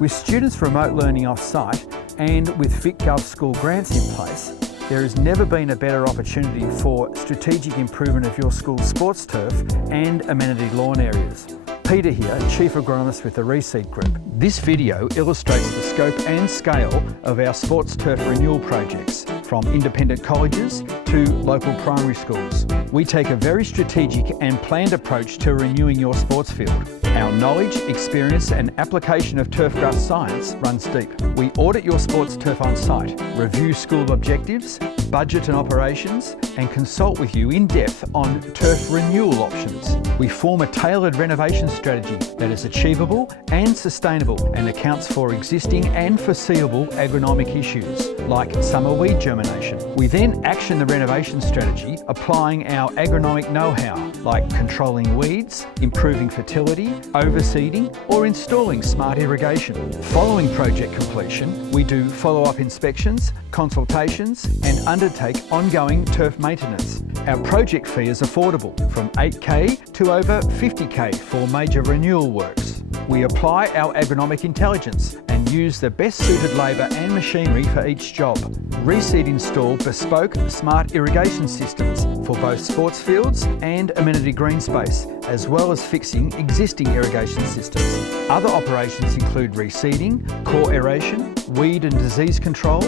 With students remote learning off-site and with FitGov school grants in place, there has never been a better opportunity for strategic improvement of your school's sports turf and amenity lawn areas. Peter here, Chief Agronomist with the Reseed Group. This video illustrates the scope and scale of our sports turf renewal projects, from independent colleges to local primary schools. We take a very strategic and planned approach to renewing your sports field. Our knowledge, experience and application of turf grass science runs deep. We audit your sports turf on site, review school objectives, budget and operations, and consult with you in depth on turf renewal options. We form a tailored renovation strategy that is achievable and sustainable and accounts for existing and foreseeable agronomic issues like summer weed germination. We then action the renovation strategy, applying our agronomic know-how like controlling weeds, improving fertility, overseeding or installing smart irrigation. Following project completion, we do follow-up inspections, consultations and undertake ongoing turf maintenance. Our project fee is affordable, from $8K to over $50K for major renewal works. We apply our agronomic intelligence and use the best suited labour and machinery for each job. Reseed install bespoke smart irrigation systems for both sports fields and amenity green space, as well as fixing existing irrigation systems. Other operations include reseeding, core aeration, weed and disease control,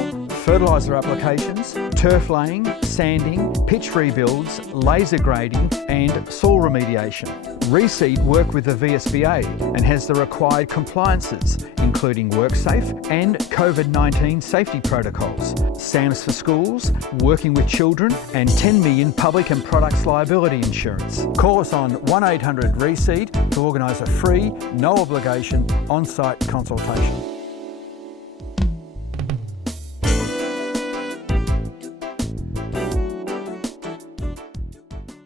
fertiliser applications, turf laying, sanding, pitch rebuilds, laser grading and soil remediation. Reseed work with the VSBA and has the required compliances, including WorkSafe and COVID-19 safety protocols, SAMs for schools, working with children and 10 million public and products liability insurance. Call us on 1800 Reseed to organise a free, no obligation on-site consultation.